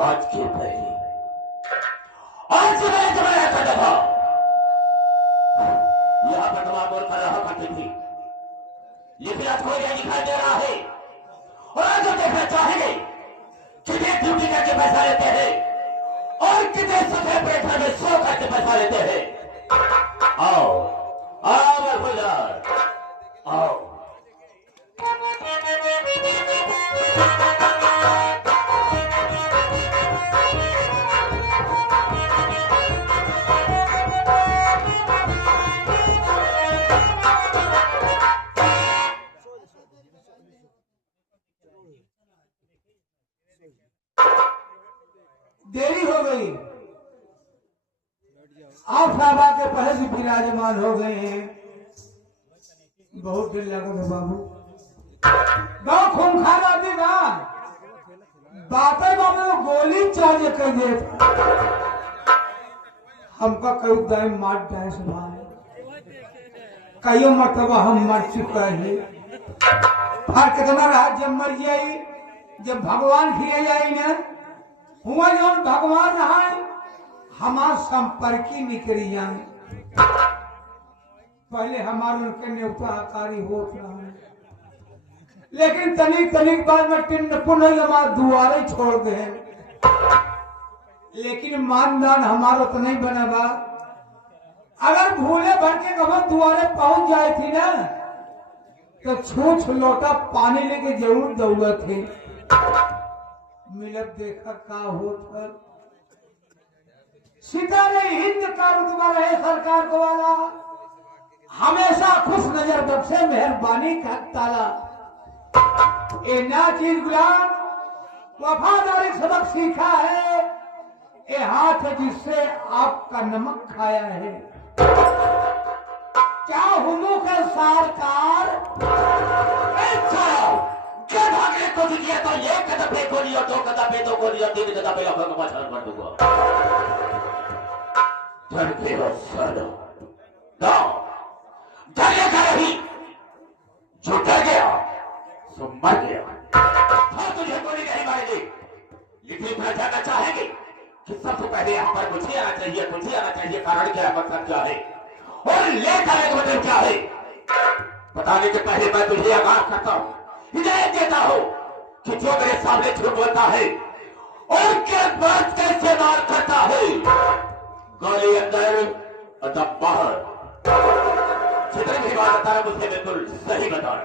आज के पहले आज से मैं जमाया करता था। यहाँ पर तमाम और कर रहा करती थी, लेकिन आज कोई नहीं दिखाई दे रहा है। और आज हम देखना चाहेंगे कितने ड्यूटी करके पैसा लेते हैं और कितने सफेद पेट में सो करके पैसा लेते हैं। आओ आओ बरखुदार आओ। देरी हो गई, आप साहबा के पहले से विराजमान हो गए हैं। बहुत दिल लगा था बाबू, गाँव खूंखार आदमी गाँव बातें बाबू गोली चाहिए कर दे। हमका कई दाई मार जाए सुनाए, कई मरतबा हम मर चुका है। हर कितना रहा जब मर जाई, जब भगवान फिर जाई ना हुआ जो भगवान रहा हमार संपर्की निकली जाए। पहले हमारे उनके न्योताकारी होत रहा, लेकिन तनिक तनिक बाद में पुनः हमारे दुआरे छोड़ गए। लेकिन मानदान हमारा तो नहीं बना बा। अगर भूले भर के कबर दुआरे पहुंच जाए थी ना तो छूछ लोटा पानी लेके जरूर दौड़े थे। मिलत देखा का होता सितारे हिंद का रुतबा रहे सरकार को वाला, हमेशा खुश नजर बख्शे मेहरबानी का ताला। ए नाचीज गुलाम वफादारी सबक सीखा है, ए हाथ जिससे आपका नमक खाया है। क्या हुलू का सरकार भागने को दिया तो ये कदम पे गोली और 2 कदम पे 2 गोली और 3 कदम पे लोगों को पछाड़ कर दूंगा। डरते हो सालो, डरेगा नहीं। जो डर गया सो मर गया। हाँ तुझे गोली नहीं मारेगी, लेकिन इतना जानना चाहेंगे कि सबसे पहले यहाँ पर मुझे आना चाहिए, मुझे आना चाहिए। कारण क्या है, मतलब क्या है और लेकर एक मतलब क्या है बताने के पहले मैं तुझे आगाह करता हूँ, हिदायत देता हो कि जो मेरे सामने झूठ बोलता है और क्या बात कैसे मार करता है, गोली अंदर और दम बाहर। जितनी भी बात बता रहा मुझे बिल्कुल सही बता रहा।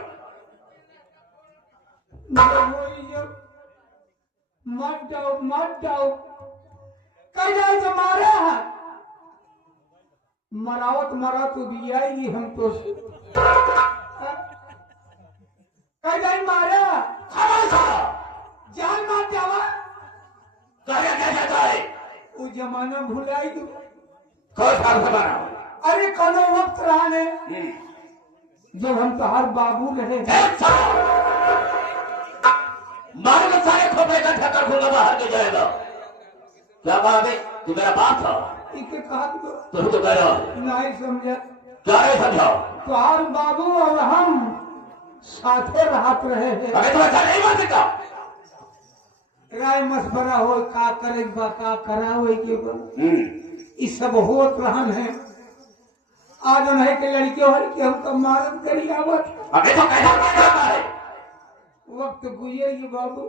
मत जाओ कह जाए तो मारा है। मरावत मरा तो भी आएगी हम तो कई जाए मारा जान मार जावा क्या जाता है वो जमाना भुलाई दो। कौन सा जमाना? अरे कौन वक्त रहा ने जब हम तो हर बाबू रहे। मारो तो सारे खोपड़े का ठक्कर खुला बाहर के जाएगा। क्या कहा बे? तू मेरा बाप था। इसे कहा तो कह रहा नहीं समझा। क्या नहीं समझा? तो हर बाबू और हम साथे रहत रहे हैं। अरे तो ऐसा नहीं बोल सकता। राय मशवरा हो का करे का करा हो ये सब होत रहन है। आज नहीं के लड़कियों कि हम तो मालूम करी आवत। अरे तो कैसा जाता है वक्त गुजर ये बाबू,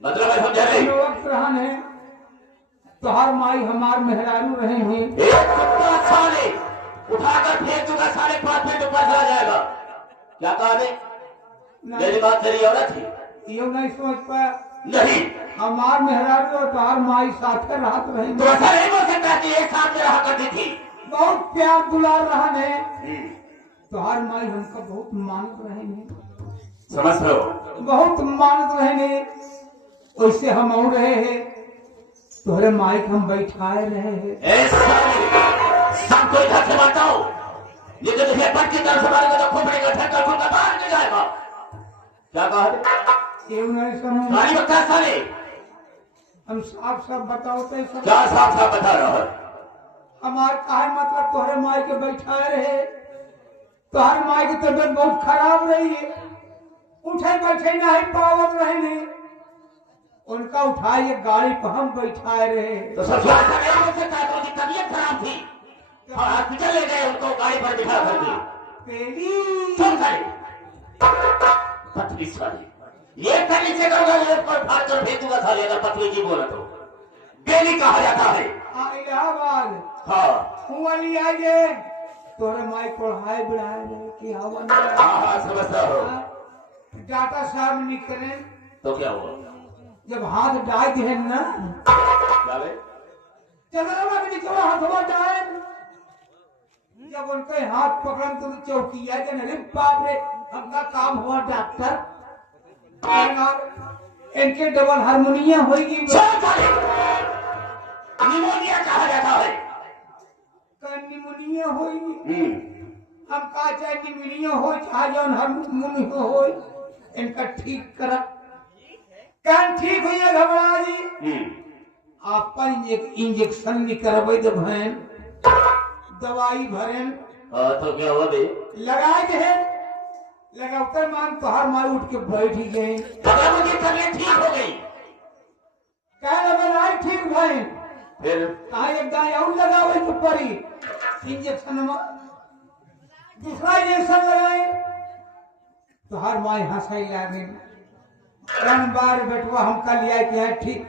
मतलब है समझा नहीं। वक्त रहन है तो हर माई हमार मेहरारू रहे हैं। एक कुत्ता साले उठाकर फेंक दूंगा, 5.5 मिनट ऊपर चला जाएगा। क्या कहा बे? मेरी बात तेरी औरत थी। ये नहीं समझ पाया। नहीं हमार मेहरारू और तुम्हार माई साथे रहत रहे। तो ऐसा नहीं बोल सकता कि एक साथ में रहा करती थी। बहुत प्यार दुलार रहन है तो हर माई हमको बहुत मानत रहे हैं। समझ लो बहुत मानत रहे हैं। वैसे हम और रहे हैं तोहरे माइक हम बैठाए रहे हैं। सबको इधर से बताओ, ये तो तुझे बट की तरफ से मारेगा तो खोपड़े का ठक्कर खुलकर बाहर नहीं जाएगा। क्या कहा? ये नहीं समझ गाली बता साले। हम साफ साफ बताओ तो क्या साफ साफ बता रहा है? हमार काहे मतलब तोहरे माई के बैठाए रहे तोहर माई की तबियत बहुत खराब रही है। उठे बैठे नहीं पावत रहे उनका उठाए गाड़ी पर हम बैठाए रहे। तो ससुराल से नहीं बोल सकता, तो उनकी तबीयत खराब थी और हॉस्पिटल ले गए, उनको गाड़ी पर बिठा करके पेली चल गए। पतली साली ये कर नीचे करूंगा, ये पर फाड़ कर फेंकूंगा साले, अगर पतली की बोला तो बेली कहा जाता है। इलाहाबाद हाँ हुआ नहीं आए तोरे माई पढ़ाई बढ़ाए रहे कि हवन हाँ समझता हो। डाटा साहब निकले तो क्या हुआ? जब हाथ डाल दिए ना क्या बे? चंद्रमा के नीचे हाथवा डाल, जब उनके हाथ पकड़न तो चौकिया के अरे बाप रे हमका काम हुआ डॉक्टर, इनके डबल हारमोनिया होगी। निमोनिया कहा जाता है। निमोनिया होगी, हम का चाहे निमोनिया हो चाहे जौन हारमोनिया हो, इनका ठीक करा कान ठीक हुई है। घबरा जी आपन इंजेक्शन नहीं करवे तो भैन दवाई भरेन तो क्या हुआ बे? लगाए थे लगाकर मान तोहर मार उठ के बैठ ही गए, मुझे तबीयत ठीक हो गई। क्या लगा ठीक भाई फिर कहा एक दाई और लगावे तो पड़ी इंजेक्शन में, दूसरा इंजेक्शन लगाए तो हर माई हंसाई लागे बार बेटवा हमका लिया कि ठीक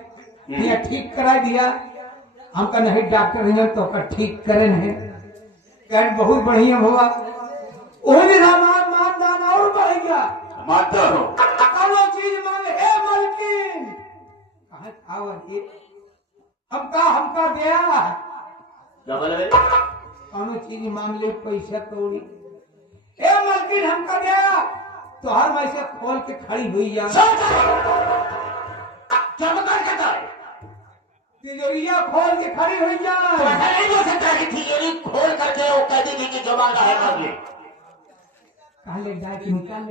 दिया ठीक करा दिया, हमका नहीं डॉक्टर है तो का ठीक करे है कहन बहुत बढ़िया हुआ। वो भी हमारा मानदान और बढ़ गया। मानता हूँ कौनो चीज मांगे हे मलकिन कहा खावर ये हमका दिया कौनो चीज मांग ले पैसा कौड़ी हे मलकिन हमका दिया तो हर माई से खोल के खड़ी हुई जा तिजोरिया खोल के खड़ी हुई जा। ऐसा नहीं हो सकता कि तिजोरी खोल करके वो कह देगी कि जो मांगा है मांग ले। काले डाकी निकाल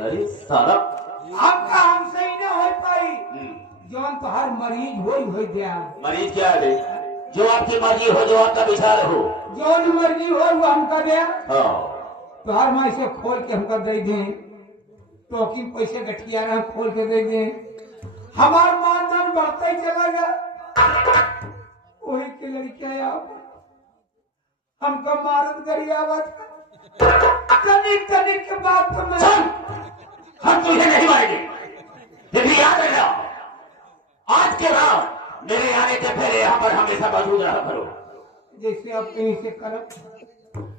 अरे साला आपका हमसे ही ना हो पाई जौन तो हर मरीज हो दिया। मरीज क्या है? जो आपकी मर्जी हो, जो आपका विचार हो, जौन मर्जी हो वो हमका दिया। हाँ तो हर माई से खोल के हमका दे दें, टोकी पैसे गठिया रहे खोल के दे दें, हमार मानदान बढ़ता ही चला गया। वही के लड़कियां हमको मारत करिया तनिक के बाद तो मैं हम तुझे नहीं मारेंगे, लेकिन याद रखना आज के बाद मेरे आने से पहले यहाँ पर हमेशा मौजूद रहा करो। जैसे आप कहीं से करो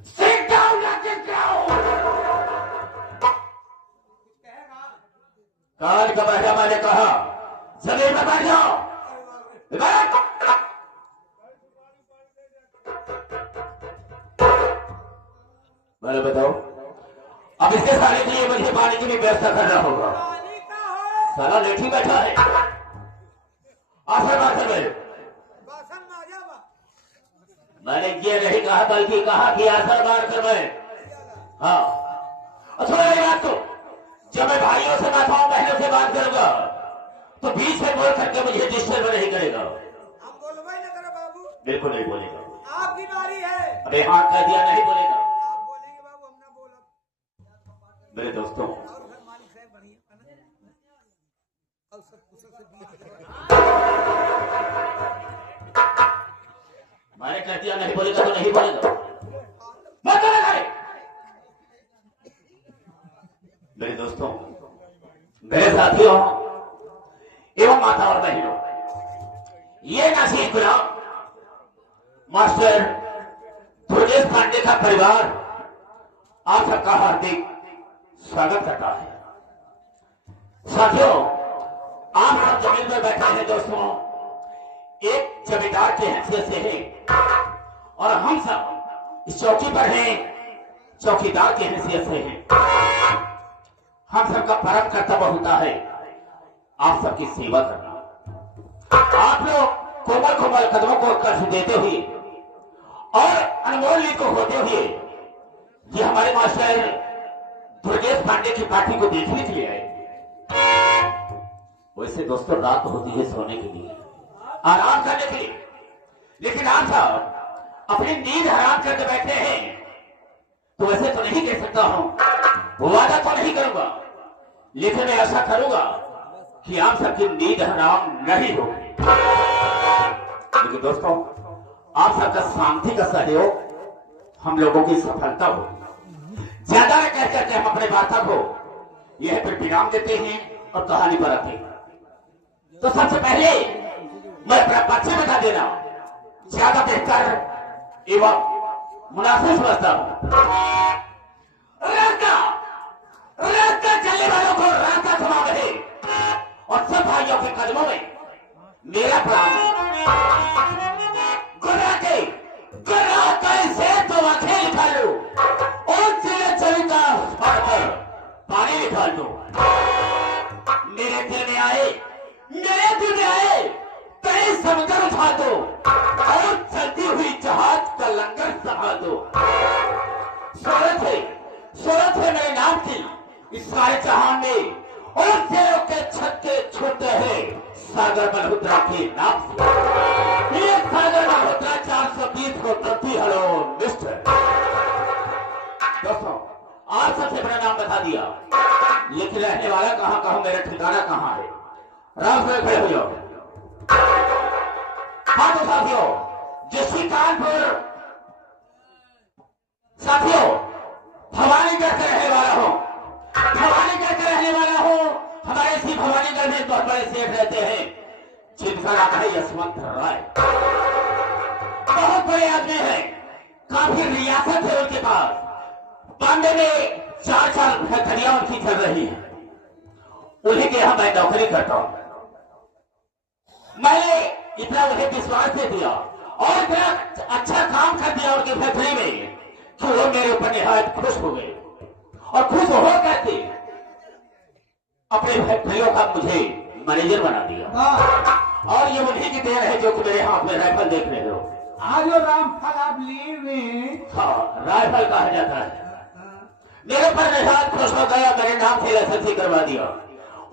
Sit down, sit down। काल का बैठा मैंने कहा जमीन में बैठ जाओ। मैंने बताओ अब इसके सारे के लिए मुझे पानी की भी व्यवस्था करना होगा। सारा लेठी बैठा है आसर में। मैंने ये नहीं कहा बल्कि कहा कि आसर मार कर मैं हाँ थोड़ा बात को जब मैं भाइयों से माताओं बहनों से बात करूंगा तो बीच में बोल करके मुझे डिस्टर्ब नहीं करेगा। हम बोलबे न करे बाबू। बिल्कुल नहीं बोलेगा। आपकी बारी है। अरे हाँ कह दिया नहीं बोलेगा। आप बोलेंगे बाबू, हम ना बोलब। मेरे दोस्तों और घर मालिक साहब बढ़िया और सब कुशल से मैंने कह दिया नहीं बोलेगा तो नहीं बोलेगा। मत करे। मेरे दोस्तों मेरे साथियों एवं माता और बहनों, ये नासिर गुलाम मास्टर दुर्गेश पांडे का परिवार आप सबका हार्दिक स्वागत करता है। साथियों आप सब जमीन पर बैठे हैं दोस्तों, एक जमींदार के हैसियत से हैं और हम सब इस चौकी पर हैं चौकीदार के हैसियत से हैं। हम सबका परम कर्तव्य होता है आप सबकी सेवा करना। आप लोग कोमल कोमल कदमों को कर्ज देते हुए और अनमोल को होते हुए ये हमारे मास्टर दुर्गेश पांडे की पार्टी को देखने के लिए आए। वैसे दोस्तों रात होती है सोने के लिए, आराम करने के लिए, लेकिन आप सब अपनी नींद हराम करके बैठे हैं तो वैसे तो नहीं कह सकता हूं, वादा तो नहीं करूंगा, लेकिन मैं ऐसा करूंगा कि आप सबकी नींद हराम नहीं होगी, लेकिन दोस्तों आप सबका शांति का सहयोग हम लोगों की सफलता होगी। ज्यादा न कह करके हम अपने वार्ता को यह पर विराम देते हैं और कहानी पर आते हैं। तो सबसे पहले मैं अपना परिचय बता देना ज्यादा बेहतर एवं मुनासिब समझता हूं। रास्ता चलने वालों को रास्ता थमा रहे और सब भाइयों के कदमों में मेरा प्रणाम। गुर्रा के से तो आंखें निकाल लो और तेरे चल का पानी निकाल दो। मेरे दिल में आए कई समुद्र उठा दो और चलती हुई जहाज का लंगर संभाल दो। शोहरत है मेरे नाम की इस सारे जहान में और तेरों के छक्के छोटे हैं सागर मल्होत्रा के नाम से। ये सागर मल्होत्रा 420 को प्रति हलो मिस्टर। दोस्तों आज सबसे बड़ा नाम बता दिया, लेकिन रहने वाला कहाँ का हूं, मेरा ठिकाना कहाँ है। राम से खड़े हो जाओ। हाँ तो साथियों, जिस कानपुर साथियों भवानीगढ़ से रहने वाला हूं, हमारे इसी भवानीगढ़ में बहुत बड़े सेठ रहते हैं जिनका नाम है यशवंत राय। बहुत बड़े आदमी हैं, काफी रियासत है उनके पास। बॉम्बे में 4 फैक्ट्रियां उनकी चल रही है, उन्हीं के यहां मैं नौकरी करता हूं। मैंने इतना उन्हें विश्वास दे दिया और इतना अच्छा काम कर दिया उनकी फैक्ट्री में कि वो मेरे ऊपर निहायत खुश हो गए और खुश हो करके अपने फैक्ट्रियों का मुझे मैनेजर बना दिया। और ये उन्हीं की देन है जो कि मेरे हाथ में राइफल देख रहे हो। आज रामफल आप लिए में हाँ, राइफल कहा जाता है। मेरे पर निहायत खुश हो गया, मेरे नाम से लाइसेंसी करवा दिया।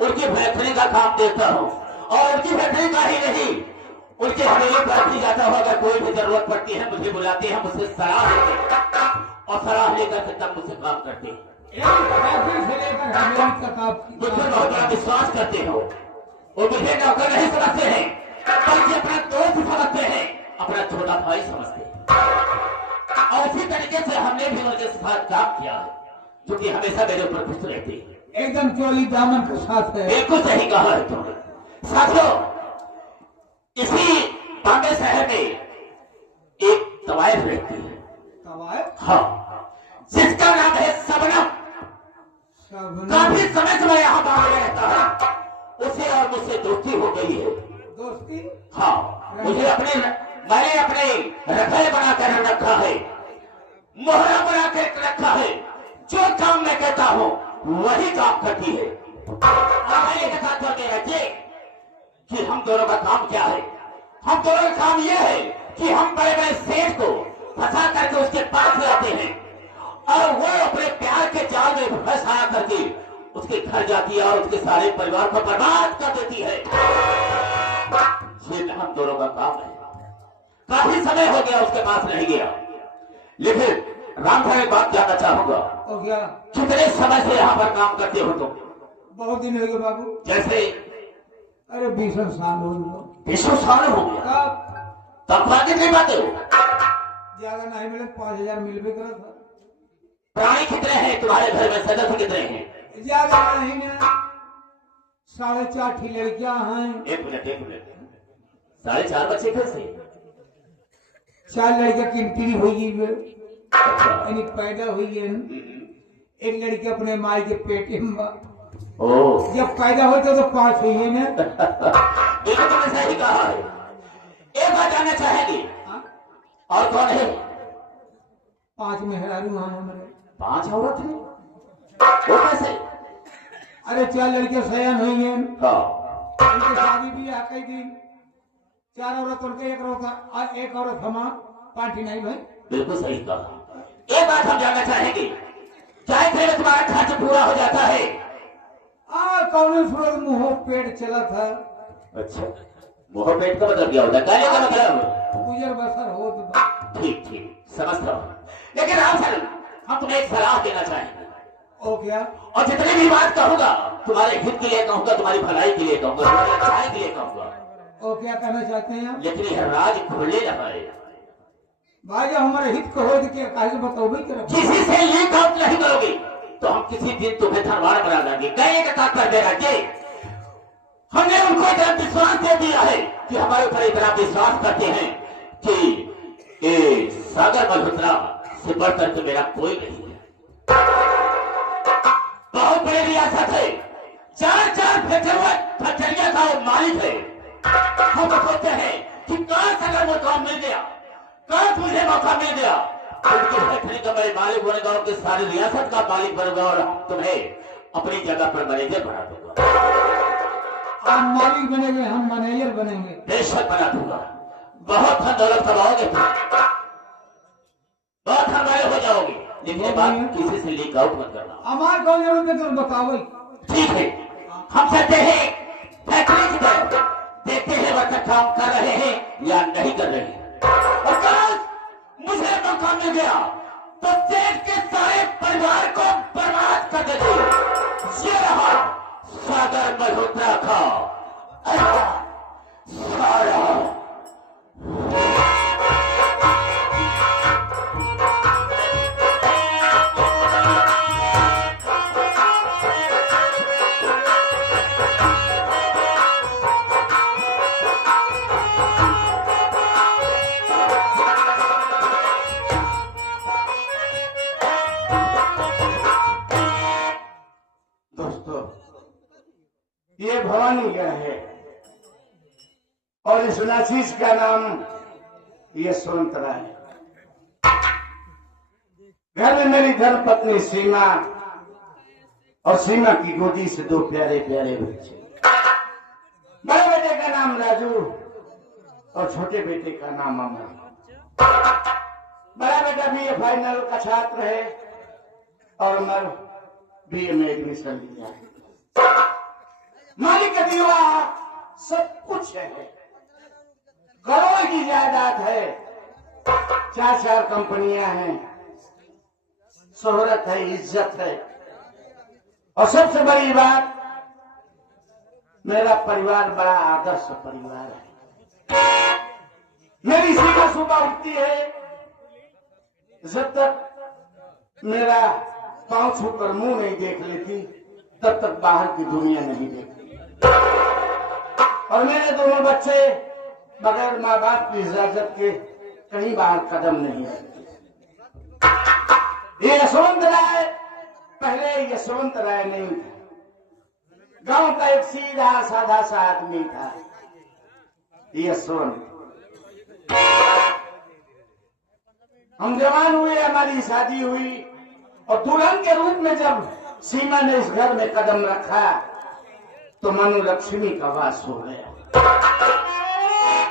उनकी फैक्ट्री का काम देखता हूँ और उनकी फैक्ट्री का ही नहीं, उनके हवेली पर भी जाता हुआ अगर कोई भी जरूरत पड़ती है मुझे बुलाते हैं, मुझसे सलाह लेते और सलाह लेकर के तब मुझसे काम करते हैं। मुझ पर बहुत बड़ा विश्वास करते हो और मुझे नौकर नहीं समझते हैं, बल्कि अपना दोस्त समझते हैं, अपना छोटा भाई समझते हैं। और इसी तरीके से हमने भी उनके साथ काम किया है, जो कि हमेशा मेरे ऊपर खुश रहते हैं। एकदम चोली दामन के साथ है। बिल्कुल सही कहा है तुमने। साथियों, इसी बॉम्बे शहर में एक तवायफ रहती है। तवायफ? हाँ, जिसका नाम है सबनम। काफी समय यहाँ बॉम्बे में रहता है। उसे और मुझसे दोस्ती हो गई है। दोस्ती? हाँ, मैंने अपने रखैल बनाकर रखा है, मोहरा बनाकर रखा है। जो काम मैं कहता हूँ वही काम करती है। कि हम दोनों का काम क्या है? हम दोनों का काम यह है कि हम बड़े बड़े सेठ को फंसा करके उसके पास लाते हैं और वो अपने प्यार के जाल में फंसा करके उसके घर जाती है और उसके सारे परिवार को बर्बाद कर देती है। ये हम दोनों का काम है। काफी समय हो गया उसके पास नहीं गया, लेकिन राम भाई एक बात जानना चाहूंगा। हो गया? कितने समय से यहाँ पर काम करते हो तुम? बहुत दिन हो गए बाबू। जैसे? अरे 20 साल हो गए। 20 साल हो गया? तब बात नहीं पाते हो? ज्यादा नहीं मिले, 5000 मिलवे करा था। प्राणी कितने हैं तुम्हारे घर में? सदस्य कितने हैं? ज्यादा नहीं ना, 4.5 लड़कियां हैं। एक मिनट 4.5 बच्चे कैसे? 4 लड़कियां किंतरी हुई है, अच्छा। यानी पैदा हुई है। एक लड़की अपने माई के पेट में, ओह, जब पैदा होते तो 5 हुई है ना। बिल्कुल तुमने सही कहा है। एक बात जानना चाहेंगे, और कौन है? 5 मेहरारू हैं हमारे। 5 औरत है? वो कैसे? अरे 4 लड़कियां सयान हुई हैं, हाँ। उनकी शादी भी आ कई दिन। 4 औरत उनके, एक औरत हम 5 नहीं भाई। बिल्कुल सही कहा। एक बात हम जानना चाहेंगे, क्या इतने में तुम्हारा खर्च पूरा हो जाता है? कौन सूरत मुंह पेट चला था। अच्छा, मुंह पेट का मतलब क्या होता है? कहने का मतलब गुजर बसर हो तो ठीक समझता हूँ। लेकिन राम सर, हम तुम्हें एक सलाह देना चाहेंगे। ओ क्या? और जितनी भी बात कहूंगा तुम्हारे हित के लिए कहूंगा, तुम्हारी भलाई के लिए कहूंगा, तुम्हारी अच्छाई के लिए कहूंगा। और क्या कहना चाहते हैं आप? लेकिन यह राज खुले रहा है, भाई जब हमारे हित को हो के काहे बताओ भाई तरफ किसी से लीक आउट नहीं करोगे तो हम किसी दिन तुम्हें धरवाड़ बना देंगे। कहने का तात्पर्य मेरा ये, हमने उनको इतना विश्वास दे दिया है कि हमारे ऊपर इतना विश्वास करते हैं कि ये सागर मल्होत्रा से बढ़कर तो मेरा कोई नहीं है। बहुत बड़ी रियासत है, 4 फैक्ट्रियां का वो मालिक है। हम सोचते हैं कि काश अगर वो काम मिल गया, काश मुझे मौका मिल गया, उनकी फैक्ट्री का मैं मालिक बनेगा, उनकी सारी रियासत का मालिक बनूंगा और हम तुम्हें अपनी जगह पर मैनेजर बना दूंगा। आप मालिक बनेंगे, हम मैनेजर बनेंगे। बेशक बना दूंगा। बहुत धन दौलत कमाओगे तुम, बहुत हमारे हो जाओगे, लेकिन ये बात किसी से लीक आउट मत करना। हमारे कौन जरूरत है तुम बताओ। ठीक है, हम चलते हैं फैक्ट्री की तरफ, देखते हैं वह तक काम कर रहे हैं या नहीं कर रहे हैं। और कल मुझे मौका मिल गया तो देश के सारे परिवार को बर्बाद कर देंगे। ये रहा सागर मल्होत्रा का सारा। ये भवानीगढ़ है और इस नाचीज का नाम यशवंतरा है। घर में मेरी धर्मपत्नी सीमा और सीमा की गोदी से 2 प्यारे प्यारे बच्चे। बड़े बेटे का नाम राजू और छोटे बेटे का नाम अमर। बड़ा बेटा बीए फाइनल का छात्र है और अमर बीए में एडमिशन लिया है। मालिक का दीवा सब कुछ है, करोड़ की जायदाद है, 4 कंपनियां हैं, शोहरत है, इज्जत है और सबसे बड़ी बात, मेरा परिवार बड़ा आदर्श परिवार है। मेरी सीमा सुबह उठती है, जब तक मेरा पांव छूकर मुंह नहीं देख लेती तब तक बाहर की दुनिया नहीं देखती। और मेरे दोनों बच्चे बगैर माँ बाप की इजाजत के कहीं बाहर कदम नहीं रखते। ये यशवंत राय पहले यशवंत राय नहीं था, गांव का एक सीधा साधा सा आदमी था यशवंत। हम जवान हुए, हमारी शादी हुई और दुल्हन के रूप में जब सीमा ने इस घर में कदम रखा तो मानो लक्ष्मी का वास हो गया।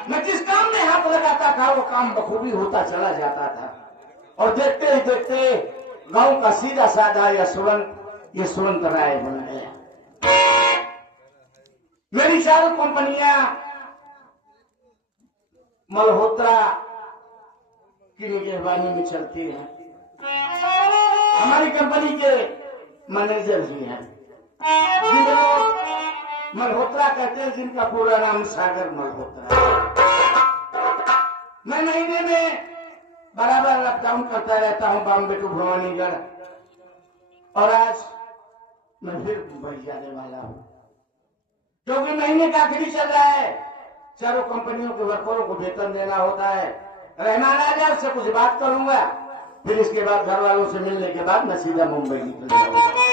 मैं जिस काम में हाथ लगाता था वो काम बखूबी होता चला जाता था और देखते ही देखते गांव का सीधा साधा यशवंत राय बन गया। मेरी 4 कंपनियां मल्होत्रा की निगरानी में चलती हैं। हमारी कंपनी के मैनेजर भी हैं, जिन्हें लोग मल्होत्रा कहते हैं, जिनका पूरा नाम सागर मल्होत्रा। मैं महीने में बराबर अप डाउन करता रहता हूं बॉम्बे टू भवानीगढ़ और आज मैं फिर मुंबई जाने वाला हूं क्योंकि महीने का आखिरी चल रहा है। 4 कंपनियों के वर्करों को वेतन देना होता है। रहमान आजा से कुछ बात करूंगा, फिर इसके बाद घर वालों से मिलने के बाद मैं सीधा मुंबई निकल जाऊंगा।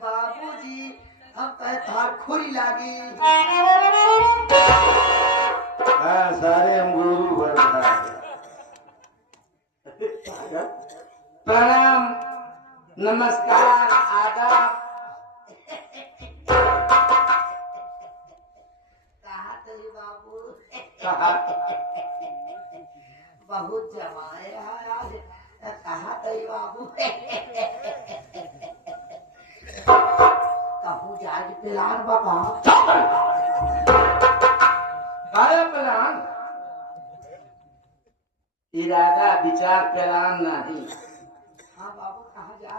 बाबूजी हम तार खोरी लागी। सारे हम गुरु प्रणाम, नमस्कार, आदाब। कहा तेरी बाबू कहा बहुत जमाए हैं आज। कहा तेरी बाबू जाके प्लान बाबा चुप! अरे प्लान इरादा विचार प्लान नहीं। हाँ बाबू कहाँ जा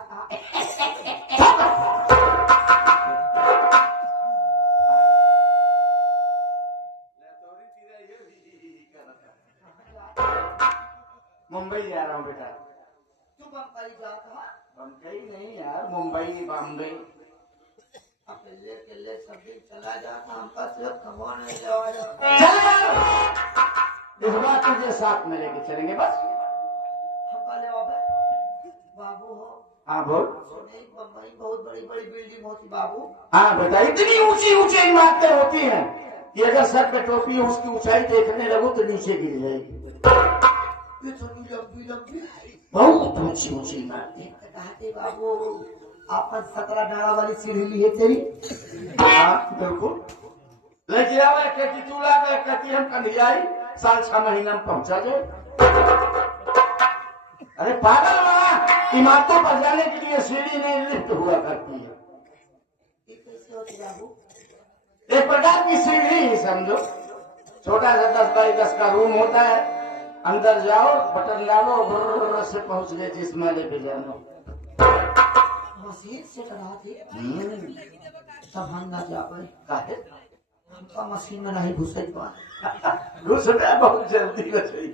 मुंबई जा रहा हूँ बेटा। तू बम्बई जाता बम्बई नहीं यार, मुंबई बॉम्बे। अकेले अकेले सब दिन चला जाता हमका सिर्फ खबर नहीं जावा इस बार तुझे साथ में लेके चलेंगे बस। हमका ले बाबा बाबू हो हाँ बोल। सुने बम्बई बहुत बड़ी बड़ी बिल्डिंग होती बाबू। हाँ बेटा, इतनी ऊंची ऊंची इमारतें होती हैं कि अगर सर पे टोपी हो उसकी ऊंचाई देखने लगो तो नीचे गिर जाएगी। इतनी लंबी लंबी बहुत ऊंची ऊंची इमारतें। कहते बाबू आपन 17 डाला वाली सीढ़ी ली है तेरी। हाँ बिल्कुल लेकिन अब कहती तू ला गए, कहती हम कंधियाई 6.5 महीना में पहुंचा जाए। अरे पागल वहाँ इमारतों पर जाने के लिए सीढ़ी नहीं लिफ्ट हुआ करती है। ये कैसे होती बाबू? एक प्रकार की सीढ़ी ही समझो। छोटा सा 10 बाई 10 का रूम होता है, अंदर जाओ बटन डालो भुर्र से पहुंच गए जिस माले पे जानो। मशीन से करा थी तब हम ना जा पाए। काहे? हमका मशीन में नहीं घुसे पाए। घुस गया बहुत जल्दी बची।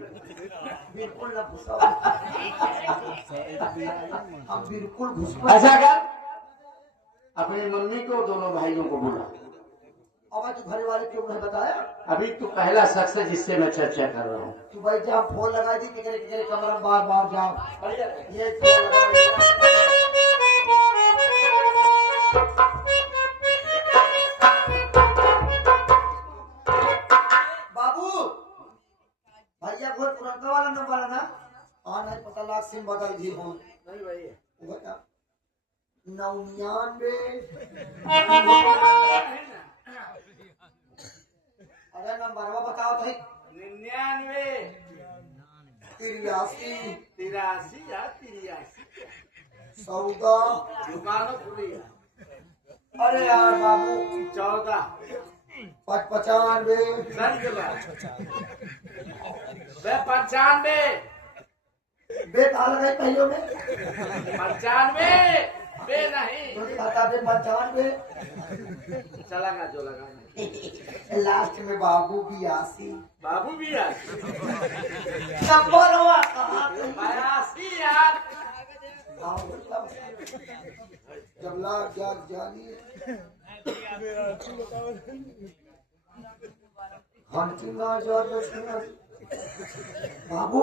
बिल्कुल ना घुसा हम बिल्कुल घुस पाए। ऐसा कर अपनी मम्मी को दोनों भाइयों को बुला। अब तू घरे वाले क्यों नहीं बताया? अभी तू पहला शख्स है जिससे मैं चर्चा कर रहा हूँ। तू भाई जब फोन लगाई थी कितने कमरा में बार बार जाओ ये फोन लगा बाबू भैया कोई पुराना वाला नंबर है ना? हाँ नहीं पता लाख सिम बदल दी हो नहीं भाई बता 99 अरे नंबर वो बताओ थे 99 83 83 या 83 14 दुकान खुली है। अरे यार बाबू 14 95 सर के बाद वे 95 बेकार गई पहियों में 95 बे नहीं मुझे खाता बे 95 चला का जो लगा लास्ट में बाबू भी आसी बाबू भी है नंबर हुआ कहाँ 82 यार जब लाग जाग जानी हंटिंग बाबू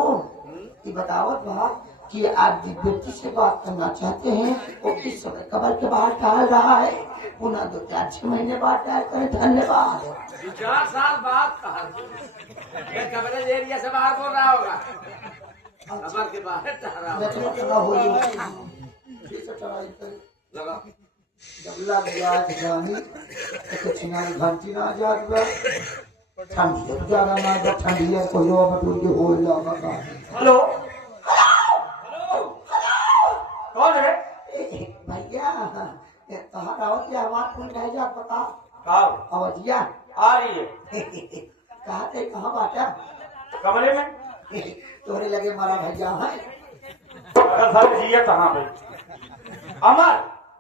ये बतावत बात कि आप जिस व्यक्ति से बात करना चाहते हैं वो किस समय कबर के बाहर टहल रहा है पुनः 2-4-6 महीने बाद टहल करें। धन्यवाद। 4 साल बाद कहा ये कवरेज एरिया से बाहर बोल रहा होगा कबर के बाहर ठहरा लगा जब लग जाए जानी तो चिनारी घंटी ना जाए ठंडी ज्यादा ना जब ठंडी है कोई लो बटूर के हो लगा। हेलो कौन है? भैया कहाँ रहो कि हमारे फोन कह जा पता आओ अवधिया आ रही है कहा थे कहाँ बाटा कमरे में। तोरे लगे मारा भैया है अगर सर जिया कहाँ पे? अमर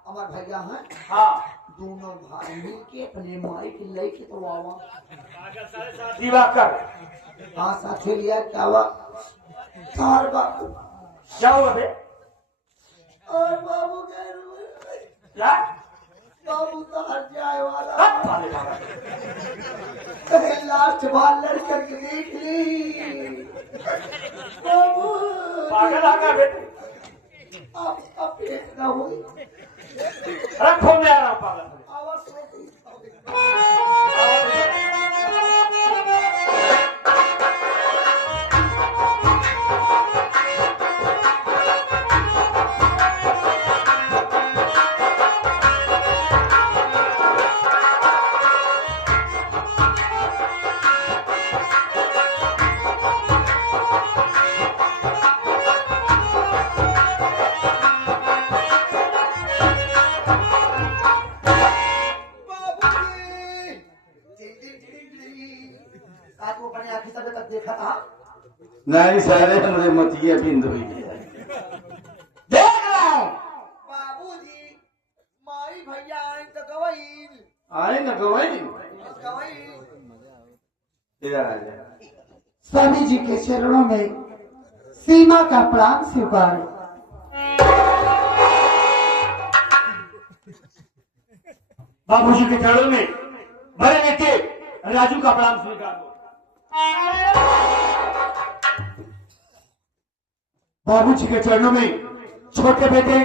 हमार भैया है हाँ दोनों भाई मिल के अपने माई के लेके तो आवा दिवाकर हाँ साथे लिया क्या हुआ तार बाबू क्या हुआ बे? और बाबू कह रहे क्या? बाबू तो हट जाए वाला हट साले बाबा। कहीं लास्ट बार लड़के की देख ली बाबू पागल आ गया बेटे। आपका पेट न हो अरे फोन ले आ रहा हूँ पागल। आवाज हो आज वो अपने आंखी तब तक देखा था। नहीं सारे हमरे मतिया बिंद हुई है। देख रहा हूं बाबूजी माई भैया आई तो गवई आए न गवाई गवई। इधर आ जा। स्वामी जी के चरणों में सीमा का प्रणाम स्वीकार। बाबूजी के चरणों में बड़े बेटे राजू का प्रणाम स्वीकार हो। बाबूजी के चरणों में छोटे बेटे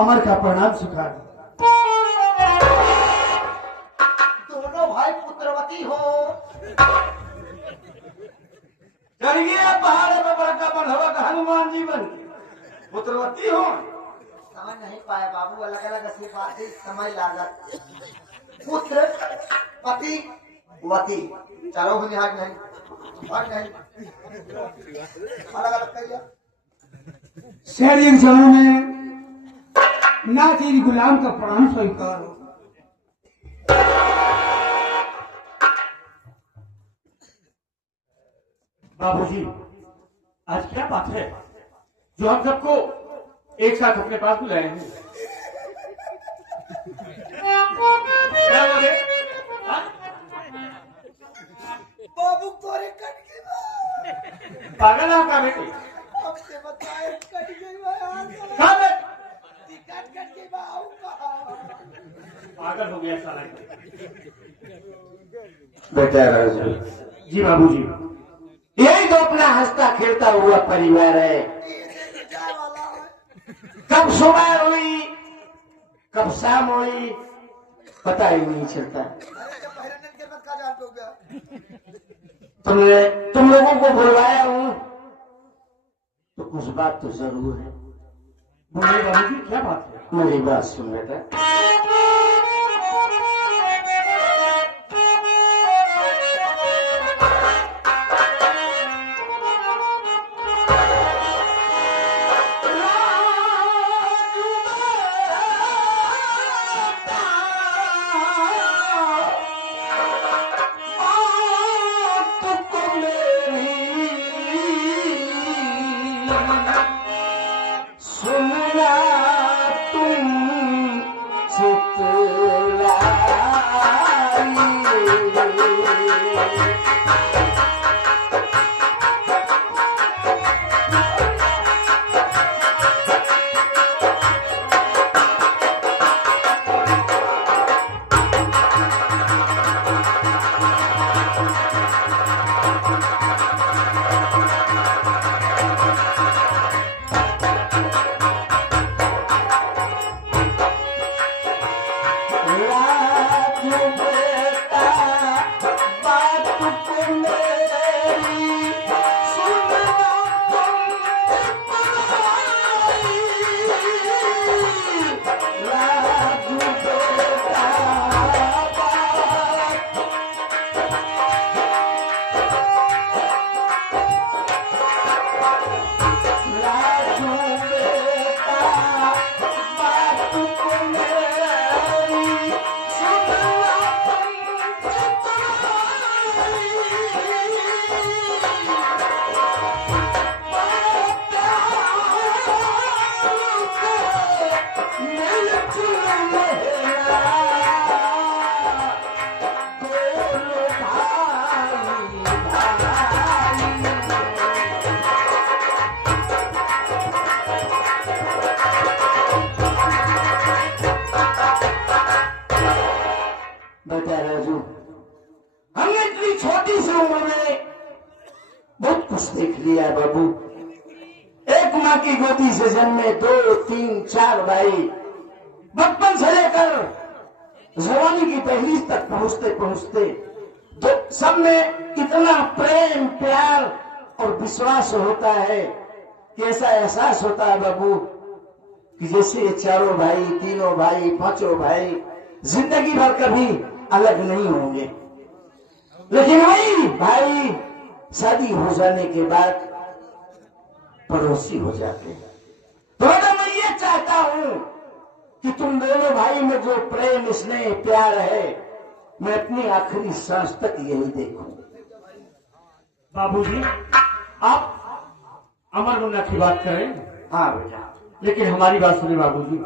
अमर का प्रणाम स्वीकार। दोनों भाई पुत्रवती हो। चढ़ गया पहाड़ पे बड़का बढ़वा का हनुमान जी बन के पुत्रवती हो। समझ नहीं पाए बाबू, अलग अलग आशीर्वाद से समय लागत। पुत्र पति वती चलो भी हाथ नहीं अलग अलग करिए। शेर के चरणों में नाचिर गुलाम का प्रणाम स्वीकार। बाबूजी आज क्या बात है जो हम सबको एक साथ अपने पास बुलाए हैं? क्या बोले? हाँ? बाबू तोरे कट गई पागल है का बेटे? हमसे बताए कट गई यार। कहाँ है? टिकट कट गई बाबू कहाँ? पागल हो गया साला। बेटा राजू जी बाबूजी। यही तो अपना हंसता खेलता हुआ परिवार है। ये जाए वाला है। कब सुबह हुई कब शाम हुई पता ही नहीं चलता। अरे जब पहले दिन के बाद का जान हो गया। तुम लोगों को बुलवाया हूं तो कुछ बात तो जरूर है। बोलिए बाबूजी क्या बात है? मेरी बात सुन बेटा। सुनना तुम बेटा राजू, हमने इतनी छोटी सी उम्र में बहुत कुछ देख लिया है बाबू। एक माँ की गोदी से जन्मे 2, 3, 4 भाई, बचपन से लेकर जवानी की पहली तक पहुंचते पहुंचते सब में इतना प्रेम प्यार और विश्वास होता है कि ऐसा एहसास होता है बाबू कि जैसे ये चारों भाई, तीनों भाई, पांचों भाई जिंदगी भर कभी अलग नहीं होंगे। लेकिन वही भाई शादी हो जाने के बाद पड़ोसी हो जाते हैं। तो मैं ये चाहता हूं कि तुम दोनों भाई में जो प्रेम, स्नेह, प्यार है, मैं अपनी आखिरी सांस तक यही देखूं। बाबूजी, आप अमर मुन्ना की बात करें, हाँ बेटा, लेकिन हमारी बात सुने बाबूजी।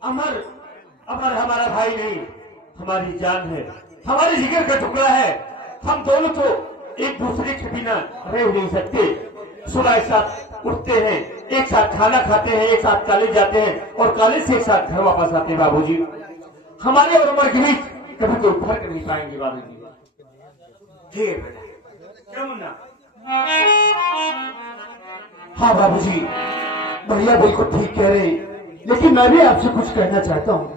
अमर अमर हमारा भाई नहीं, हमारी जान है, हमारे जिगर का टुकड़ा है। हम दोनों तो एक दूसरे के बिना रह नहीं सकते। सुबह एक साथ उठते हैं, एक साथ खाना खाते हैं, एक साथ कॉलेज जाते हैं और कॉलेज से एक साथ घर वापस आते हैं। बाबूजी, हमारे और उमर के बीच कभी तो फर्क नहीं पाएंगे बाबूजी। ठीक है बेटा। क्या मुन्ना? हाँ बाबूजी, भैया बिल्कुल ठीक कह रहे, लेकिन मैं भी आपसे कुछ कहना चाहता हूँ।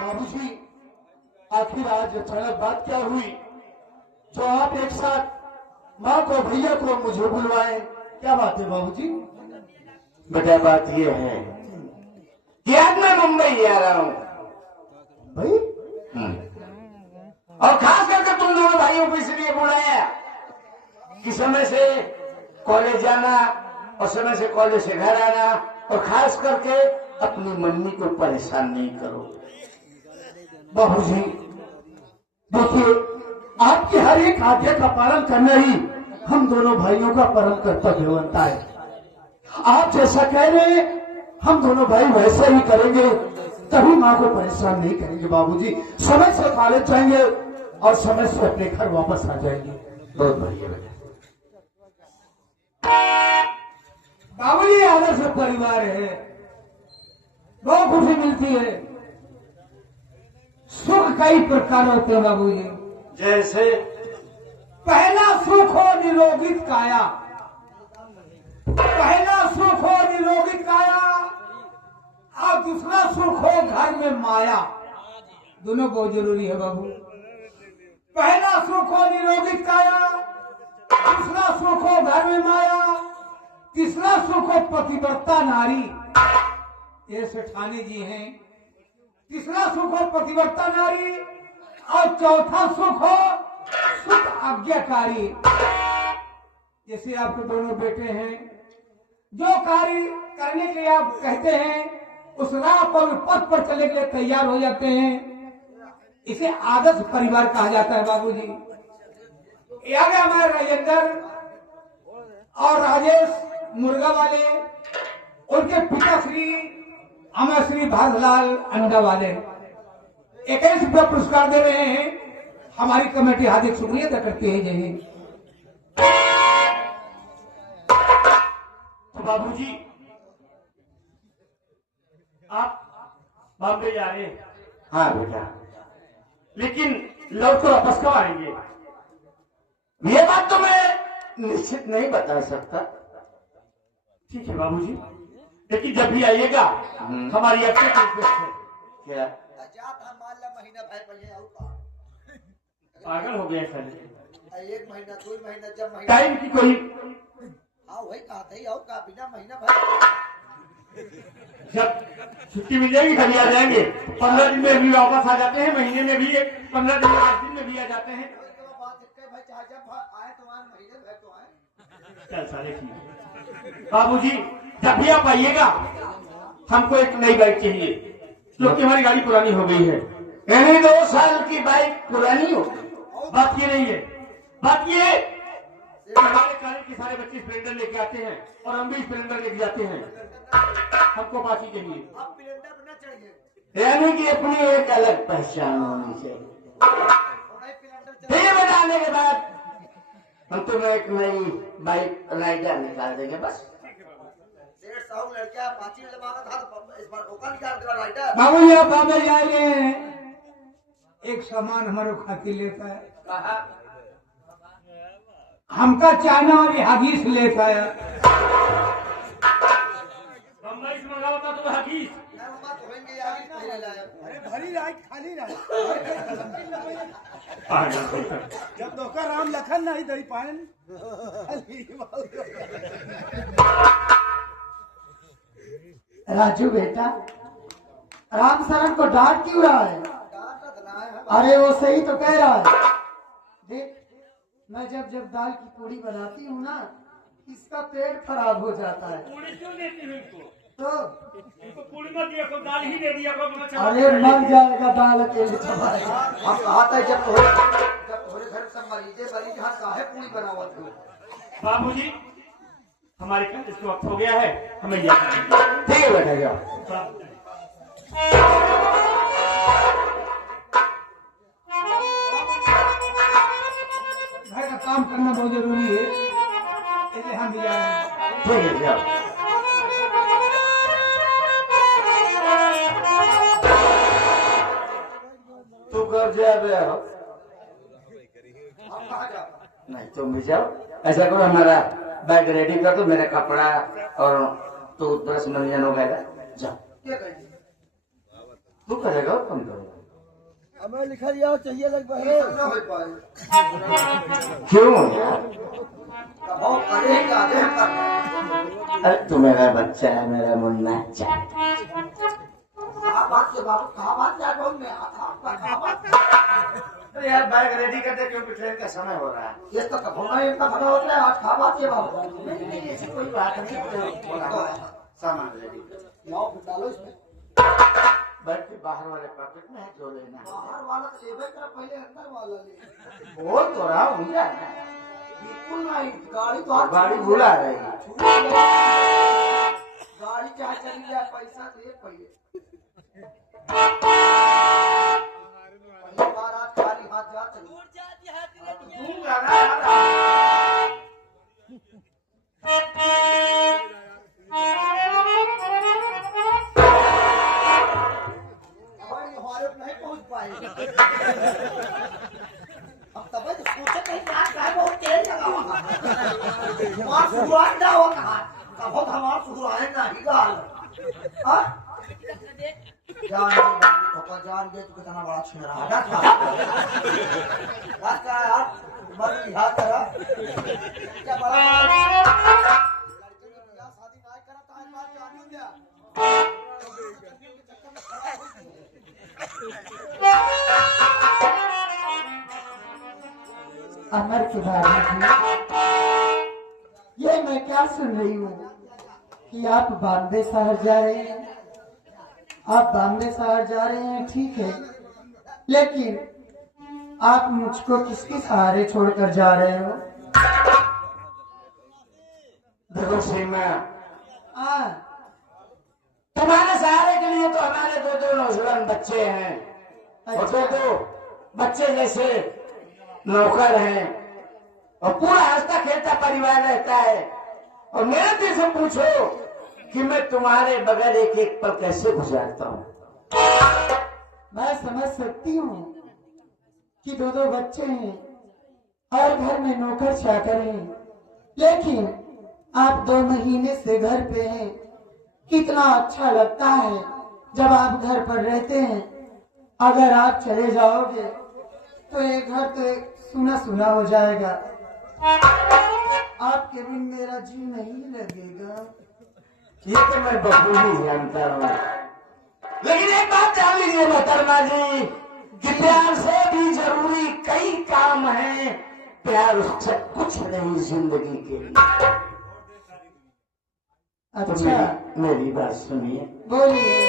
बाबूजी, आखिर आज अचानक बात क्या हुई जो आप एक साथ माँ को भैया को मुझे बुलवाए? क्या बात है बाबूजी? बेटा बात ये है कि आज मैं मुंबई आ रहा हूँ भाई, और खास करके तुम दोनों भाइयों को इसलिए बुलाया कि समय से कॉलेज जाना और समय से कॉलेज से घर आना, और खास करके अपनी मम्मी को परेशान नहीं करो। बाबूजी देखिए, आपकी हर एक आज्ञा का पालन करना ही हम दोनों भाइयों का परम कर्तव्य बनता है। आप जैसा कह रहे हैं हम दोनों भाई वैसे ही करेंगे, तभी माँ को परेशान नहीं करेंगे। बाबूजी समय से कॉलेज जाएंगे और समय से अपने घर वापस आ जाएंगे। बहुत बढ़िया बेटा। बाबूजी आदर्श परिवार है, बहुत खुशी मिलती है, सुख कई प्रकार होते हैं बाबूजी। जैसे पहला सुख हो निरोगित काया, पहला सुख हो निरोगित काया और दूसरा सुख हो घर में माया। दोनों बहुत जरूरी है बाबू। पहला सुख हो निरोगित काया, दूसरा सुख हो घर में माया, तीसरा सुख हो पतिव्रता नारी। ये सेठानी जी हैं। तीसरा सुख हो पतिव्रता नारी और चौथा सुख हो सुख आज्ञाकारी। जैसे आपके दोनों बेटे हैं, जो कार्य करने के लिए आप कहते हैं उस राह पर पथ पर चलने के लिए तैयार हो जाते हैं। इसे आदर्श परिवार कहा जाता है बाबूजी। आगे हमारे राजेंद्र और राजेश मुर्गा वाले, उनके पिता श्री अमर श्री भारतलाल अंडा वाले 21 रुपया पुरस्कार दे रहे हैं। हमारी कमेटी हार्दिक शुक्रिया अदा करती है। जय हिंद। तो बाबूजी आप बॉम्बे जा रहे हैं, हाँ बेटा, लेकिन लौट कर वापस कब आएंगे? ये बात तो मैं निश्चित नहीं बता सकता। ठीक है बाबूजी, लेकिन जब भी आइएगा हमारी आपसे रिक्वेस्ट है। क्या महीना भर पहले आऊ का पागल हो गया साले। 1 महीना 2 महीना जब महीना टाइम की कोई हाँ वही कहते ही आऊ का बिना महीना भर जब छुट्टी मिल जाएगी कभी आ जाएंगे। 15 दिन में भी वापस आ जाते हैं, महीने में भी 15 दिन में 10 दिन में भी आ जाते हैं। भाई चाहे जब आए तो आए, महीने भर तो आए। चल साले ठीक। बाबूजी जब भी आप आइएगा हमको एक नई बाइक चाहिए, क्योंकि हमारी गाड़ी पुरानी हो गई है। यानी 2 साल की बाइक पुरानी हो गई। बात ये नहीं है, बात ये है कि हमारे कॉलेज के सारे बच्चे स्प्लेंडर लेके आते हैं और हम भी स्प्लेंडर लेके जाते हैं। हमको पाची चाहिए। आप सिलेंडर पर न चढ़िए, यानी कि अपनी एक अलग पहचान होनी चाहिए। ये बताने के बाद हम तुम्हें एक नई बाइक राइडर निकाल देंगे बस। डेढ़ सौ लड़कियां पाची में जमाना था तो इस बार ओका निकाल दिया राइडर। बाबू जी आप बाबे जाइए, एक सामान हमारे खातिर लेता है। कहा हमका चाइना और हगीस लेता है। बम्बई से मंगा होता तो हगीस मैं वो बात होएंगे यार पहले लाए। अरे भरी राइट खाली रहा पागल। जब धोखा राम लखन नहीं दही पान। राजू बेटा, राम शरण को डांट क्यों रहा है? डांट रहा है अरे वो सही तो कह रहा है। देख, मैं जब जब दाल की पूड़ी बनाती हूँ ना, इसका पेट खराब हो जाता है। पूरी क्यों देती हो इनको? तो इनको पूरी मत दिया करो, दाल ही दे दिया करो। अरे मर जाएगा दाल अकेले चबाएगा। हम कहा था जब थोड़े घर सब मरीज यहाँ काहे पूरी बनावा थे। बाबूजी हमारे कॉलेज का वक्त हो गया है, हमें जाना है। ठीक है बेटा, जाओ। घर का काम करना बहुत जरूरी है, इसलिए हम भी जा रहे हैं। ठीक है, जाओ। तू कर जा रहे हो? हम कहाँ जाओ? नहीं, तुम भी जाओ। ऐसा करो, हमारा बैग रेडी कर दो, मेरा कपड़ा और टूथब्रश मंजन वगैरह। जाओ। क्या करेंगे? तू करेगा और तुम करोगे। हमें लिखा दिया चाहिए लगभग न हो पाए। क्यों यार? कहो करेंगे आगे हम कर। अरे तू मेरा बच्चा है, मेरा मुन्ना चाचा। कहा बात से बाबू, कहा बात क्या कहूँ मैं आता कहा बात। अरे यार बैग रेडी कर दे, क्योंकि ट्रेन का समय हो रहा है। ये तो कभोना इनका बना होता है, आज कहा बात ये बाबू। नहीं, ऐसी कोई बात नहीं। सामान रेडी कर। लाओ डालो इसमें। बैग के बाहर वाले पॉकेट में है, जो लेना है। बाहर वाला तो लेबे कर, पहले अंदर वाला ले। बोल तो रहा हूँ ना। बिल्कुल नहीं, गाड़ी तो आज गाड़ी भुला रही। गाड़ी चाहे चली जाए, पैसा दे पहले। पहली बार आज खाली हाथ जा चली। दूंगा ना यार। हमारे नहीं पहुंच पाए। अब तब तो सोचा कहीं क्या मां सुधुराए ना हो कहा कहो हमार सुधुराए ना ही गाल हां जान दे पापा जान दे तू कितना बड़ा छिनरा है का यार मत लिहाज करा क्या बड़ा शादी ना करा तो आज बात जानी हो गया अमर के बारे में ये मैं क्या सुन रही हूँ कि आप बॉम्बे शहर जा रहे हैं। आप बॉम्बे शहर जा रहे हैं ठीक है, लेकिन आप मुझको किसके सहारे छोड़कर जा रहे हो? देखो सीमा, हाँ तुम्हारे सहारे के लिए तो हमारे दो नौजवान बच्चे हैं और दो बच्चे जैसे नौकर हैं और पूरा हंसता खेलता परिवार रहता है। और मेरे दिल से पूछो कि मैं तुम्हारे बगैर एक एक पल कैसे गुजारता हूँ। मैं समझ सकती हूँ कि दो बच्चे हैं और घर में नौकर चाकर हैं, लेकिन आप 2 महीने से घर पे हैं। कितना अच्छा लगता है जब आप घर पर रहते हैं। अगर आप चले जाओगे तो ये घर तो सुना सुना हो जाएगा। आपके बिन मेरा जी नहीं लगेगा। ये तो मैं बखूबी जानता हूँ, लेकिन एक बात जान लीजिए मोहतरमा जी कि प्यार से भी जरूरी कई काम हैं। प्यार उससे कुछ नहीं जिंदगी के लिए। तो अच्छा मेरी बात सुनिए। बोलिए।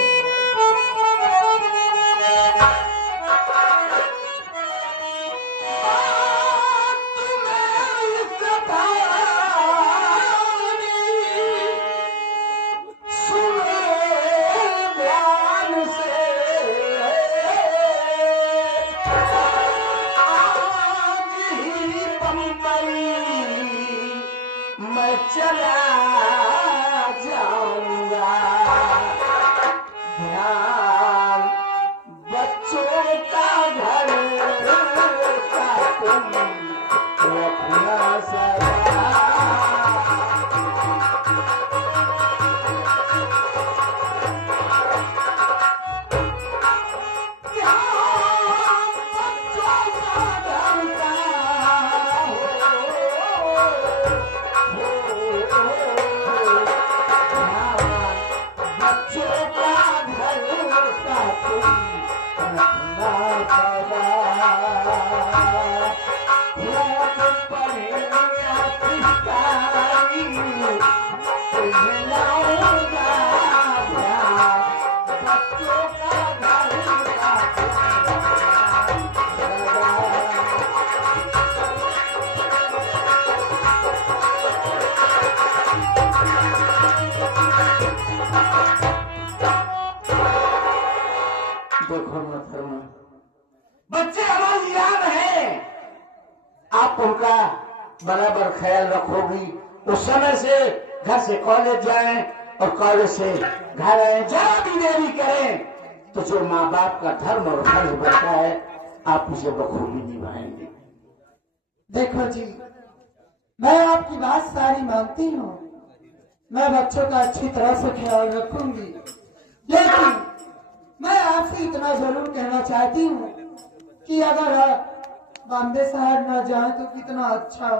मैं चला जाऊंगा, ध्यान बच्चों का घर का तुम रखना सदा। देखो मोहतरमा, बच्चे हमारी जान है। आप उनका बराबर ख्याल रखोगी। उस समय से घर से कॉलेज जाएं और कॉलेज से घर आए, जरा भी देरी करें तो जो माँ बाप का धर्म और फर्ज बनता है आप उसे बखूबी निभाएंगे। देखो जी, मैं आपकी बात सारी मानती हूँ। मैं बच्चों का अच्छी तरह से ख्याल रखूंगी, लेकिन मैं आपसे इतना जरूर कहना चाहती हूँ कि अगर आप बॉम्बे शहर न जाएं तो कितना अच्छा हो।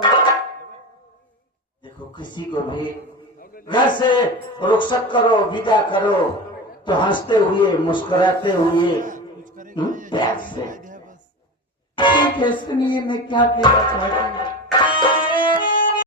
देखो, किसी को भी घर से रुखसत करो, विदा करो तो हंसते हुए, मुस्कुराते हुए, प्यार से। ठीक है, सुनिए मैं क्या कहना चाहती हूँ।